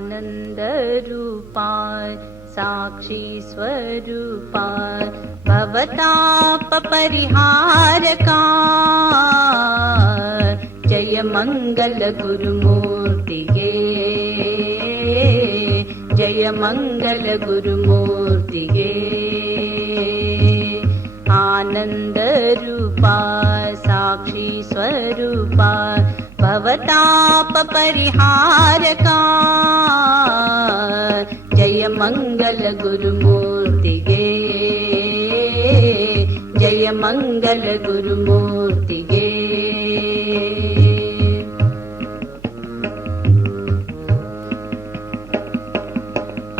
आनन्दूपा साक्षी स्वरूपा भवतापरिहारका जय मङ्गलगुरुमूर्तिके। जय मङ्गल गुरुमूर्तिे आनन्दरूपा साक्षी स्वरूपा स्वरूपा भवतापपरिहारका जय मङ्गल गुरुमूर्तिगे जय मङ्गल गुरुमूर्तिगे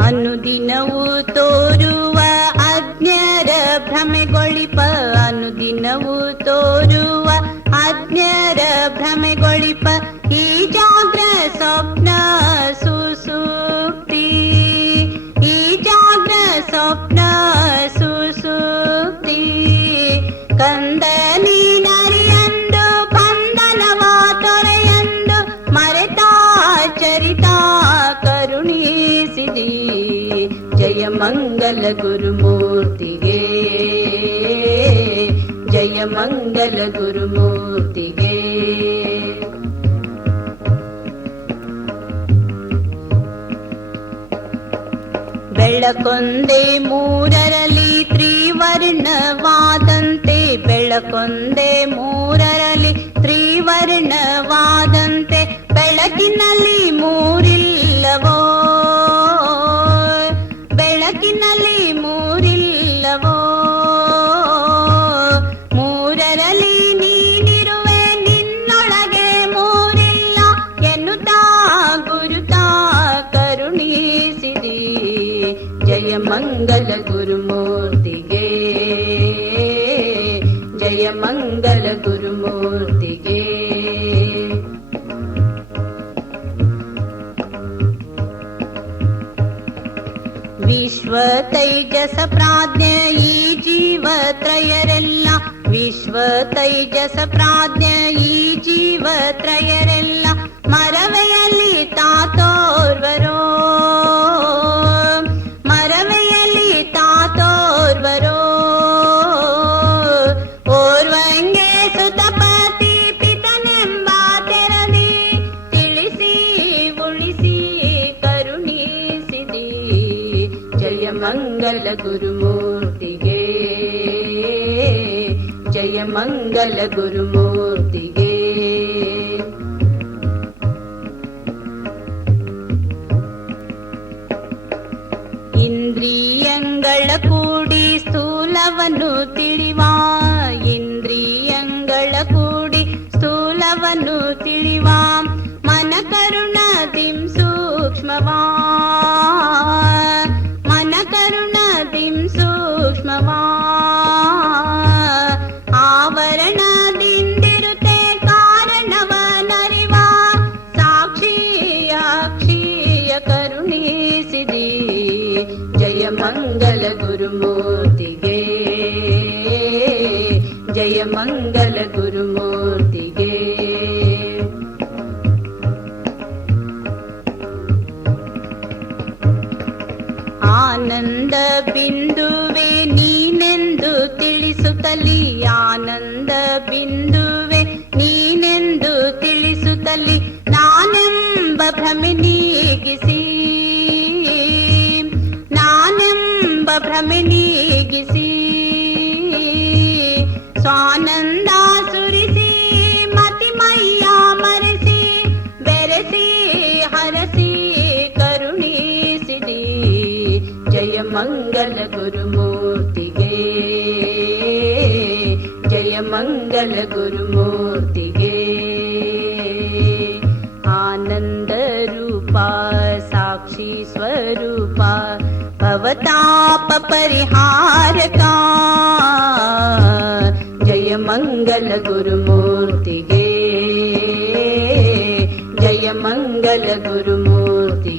ಅನುದಿನವೂ ತೋರುವ ಅಜ್ಞರ ಭ್ರಮೆಗೊಳಿಪ ಅನುದಿನವೂ ತೋರುವ ಅಜ್ಞರ ಭ್ರಮೆಗೊಳಿಪ ಈ ಜಾಗ್ರ ಸ್ವಪ್ನ ಸುಸುಪ್ತಿ ಈ ಜಾಗ್ರ ಸ್ವಪ್ನ ಸುಸುಪ್ತಿ ಕಂದ ನೀನರಿಯಂದು ಬಂಧನವ ತೊರೆಯಂದು ಮರೆತ ಚರಿತ ಕರುಣಿಸಿದಿ ಜಯ ಮಂಗಲ ಗುರುಮೂರ್ತಿಗೆ ಜಯ ಮಂಗಲ ಗುರುಮೂರ್ತಿಗೆ ಬೆಳಕೊಂದೆ ಮೂರರಲ್ಲಿ ತ್ರಿವರ್ಣವಾದಂತೆ ಬೆಳಕೊಂದೆ ಮೂರರಲ್ಲಿ ತ್ರಿವರ್ಣವಾದಂತೆ ಬೆಳಕಿನಲ್ಲಿ जय मङ्गल गुरुमूर्तिगे जय मङ्गल गुरुमूर्तिगे विश्व तैजस प्राज्ञीवत्रयरेला विश्वतैजस प्राज्ञीवत्रयरेला ಮಂಗಲ ಗುರುಮೂರ್ತಿಗೆ ಜಯ ಮಂಗಲ ಗುರುಮೂರ್ತಿಗೆ ಇಂದ್ರಿಯಂಗಳ ಕೂಡಿ ಸ್ಥೂಲವನ್ನು ತಿಳಿವ ಆವರಣದಿಂದಿರುತ್ತೆ ಕಾರಣವನರಿವ ಸಾಕ್ಷಿಯ ಅಕ್ಷಿಯ ಕರುಣಿಸಿದಿ ಜಯ ಮಂಗಲ ಗುರುಮೂರ್ತಿಗೆ ಜಯ ಮಂಗಲ ಗುರುಮೂರ್ತಿಗೆ ಆನಂದ ಬಿಂದುವೆ ನೀನೆಂದು ತಿಳಿಸುತ್ತಲಿ ಆನಂದ ಬಿಂದುವೆ ನೀನೆಂದು ತಿಳಿಸುತ್ತಲಿ ನಾನೆಂಬ ಭ್ರಮೆ ನೀಗಿಸಿ ನಾನೆಂಬ ಭ್ರಮೆ ನೀಗಿಸಿ ಸ್ವಾನಂದ ಸುರಿಸಿ ಮತಿಮಯ್ಯ ಮರೆಸಿ ಬೆರೆಸಿ ಹರಸಿ ಕರುಣಿಸಿದಿ ಜಯ ಮಂಗಲ ಗುರುಮೂರ್ತಿಗೆ गुरुमूर्ति आनन्दरूपा साक्षी स्वरूपा भवतापरिहारका जय मङ्गल गुरुमूर्ति जय मङ्गल गुरुमूर्ति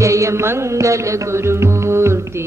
जय मङ्गल गुरुमूर्तिे